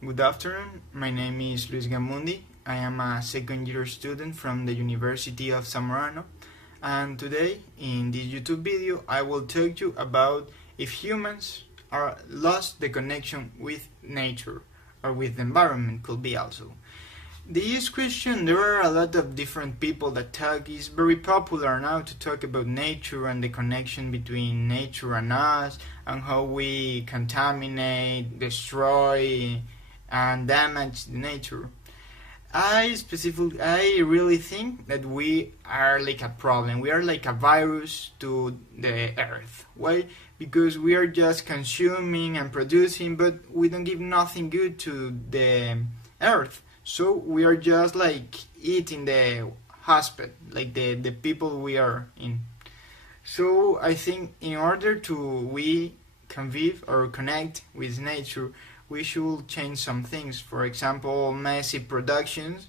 Good afternoon, my name is Luis Gamundi. I am a second year student from the University of Zamorano, and today in this YouTube video I will talk you about if humans are lost the connection with nature or with the environment could be also. This question, there are a lot of different people that talk. It's very popular now to talk about nature and the connection between nature and us and how we contaminate, destroy and damage the nature. I really think that we are like a problem. We are like a virus to the earth. Why? Because we are just consuming and producing, but we don't give nothing good to the earth. So we are just like eating the husband, like the people we are in. So I think in order to we convive or connect with nature, we should change some things. For example, massive productions.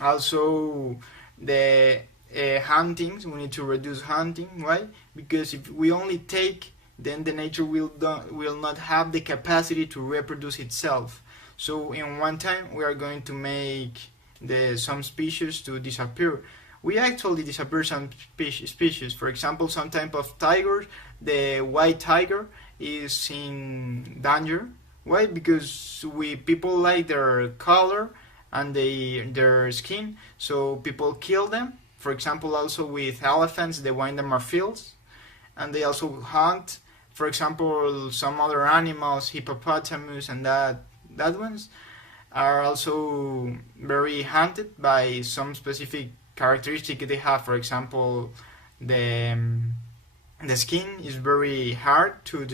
Also, the huntings. We need to reduce hunting. Why? Because if we only take, then the nature will not have the capacity to reproduce itself. So in one time, we are going to make some species to disappear. We actually disappear some species. For example, some type of tigers, the white tiger is in danger. Why? Because people like their color and their skin, so people kill them. For example, also with elephants, they wind them are fields, and they also hunt. For example, some other animals, hippopotamus, and that ones are also very hunted by some specific characteristic they have. For example, the skin is very hard to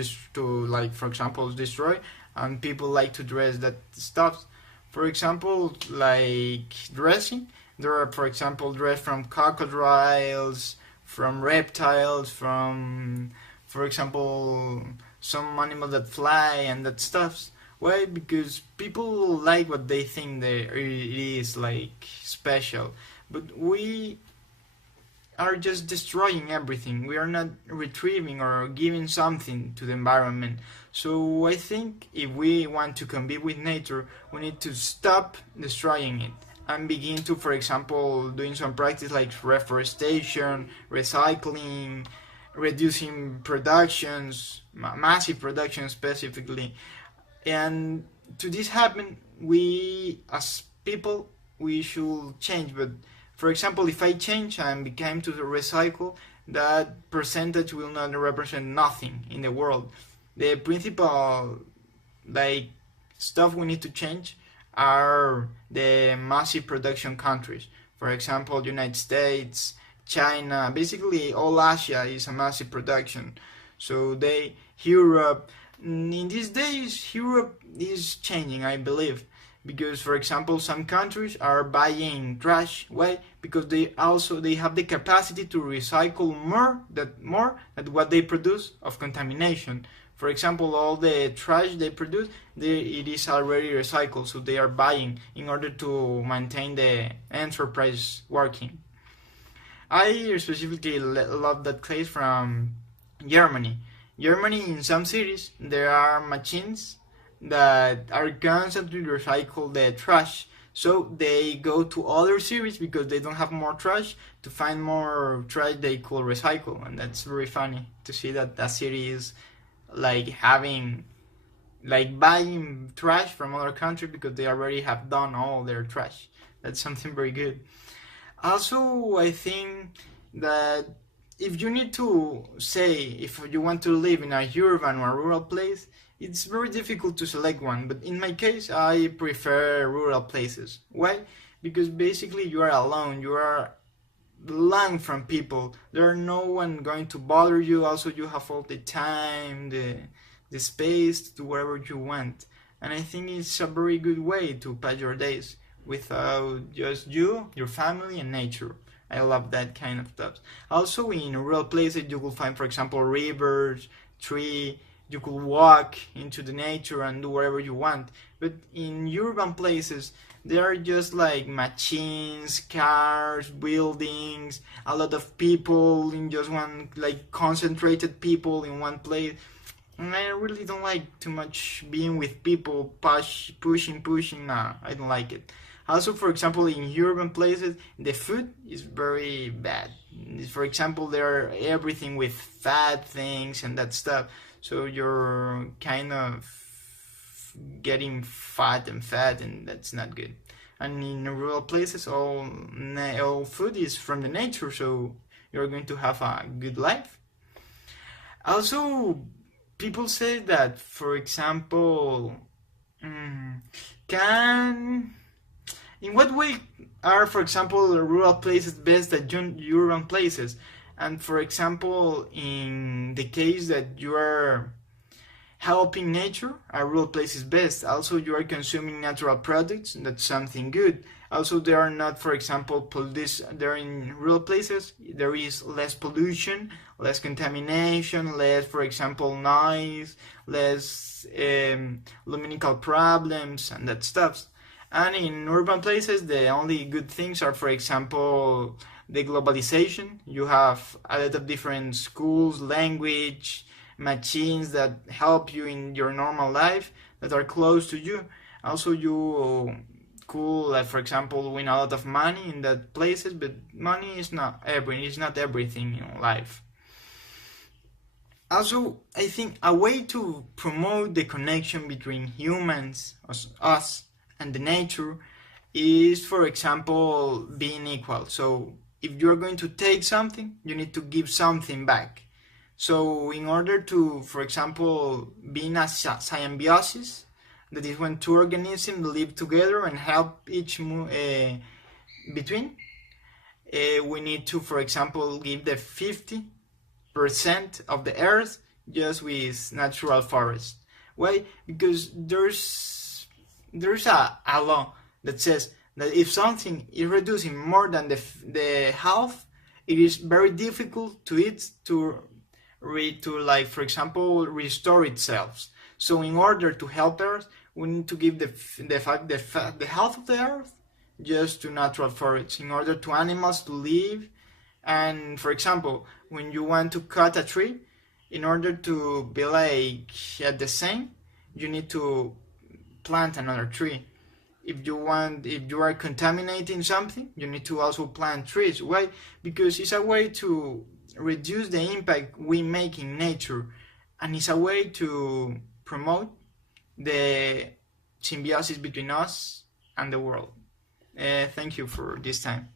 like, for example, destroy, and people like to dress that stuff. For example, like dressing, there are, for example, dress from crocodiles, from reptiles, from, for example, some animals that fly and that stuff. Why? Because people like what they think that it is like special, but we are just destroying everything. We are not retrieving or giving something to the environment. So I think if we want to convive with nature, we need to stop destroying it and begin to, for example, doing some practice like reforestation, recycling, reducing productions, massive production specifically. And to this happen, we as people, we should change. But for example, if I change and become to the recycle, that percentage will not represent nothing in the world. The principal like stuff we need to change are the massive production countries. For example, United States, China, basically all Asia is a massive production. So Europe, in these days, Europe is changing, I believe, because, for example, some countries are buying trash. Why? Because they have the capacity to recycle more than what they produce of contamination. For example, all the trash they produce, it is already recycled, so they are buying in order to maintain the enterprise working. I specifically love that case from Germany. Germany, in some cities, there are machines that are constantly recycle the trash. So they go to other cities because they don't have more trash to find more trash they could recycle, and that's very funny to see that a city is like having like buying trash from other countries because they already have done all their trash. That's something very good. Also, I think that if you need to say if you want to live in a urban or rural place, it's very difficult to select one. But in my case, I prefer rural places. Why? Because basically you are alone. You are alone from people. There are no one going to bother you. Also, you have all the time, the space to do whatever you want. And I think it's a very good way to pass your days without just you, your family, and nature. I love that kind of stuff. Also, in rural places, you will find, for example, rivers, trees. You could walk into the nature and do whatever you want. But in urban places, there are just like machines, cars, buildings, a lot of people in just one, like concentrated people in one place. And I really don't like too much being with people, pushing. Nah, I don't like it. Also, for example, in urban places, the food is very bad. For example, there are everything with fat things and that stuff. So you're kind of getting fat, and that's not good. And in rural places, all food is from the nature, so you're going to have a good life. Also, people say that, for example, mm, can in what way are, for example, rural places best than urban places? And for example, in the case that you are helping nature, a rural place is best. Also, you are consuming natural products, that's something good. Also, there are not, for example, there in rural places, there is less pollution, less contamination, less, for example, noise, less luminical problems, and that stuff. And in urban places, the only good things are, for example, the globalization. You have a lot of different schools, language, machines that help you in your normal life that are close to you. Also, you could, like, for example, win a lot of money in that places, but money is not everything in life. Also, I think a way to promote the connection between humans, us and the nature, is, for example, being equal. So if you're going to take something, you need to give something back. So in order to, for example, be in a symbiosis, that is when two organisms live together and help between, we need to, for example, give the 50% of the earth just with natural forest. Why? Because there's a law that says that if something is reducing more than the half, it is very difficult to it to, like, for example, restore itself. So in order to help Earth, we need to give the half of the Earth just to natural forests in order to animals to live. And for example, when you want to cut a tree, in order to be like at the same, you need to plant another tree. If you are contaminating something, you need to also plant trees. Why? Because it's a way to reduce the impact we make in nature, and it's a way to promote the symbiosis between us and the world. Thank you for this time.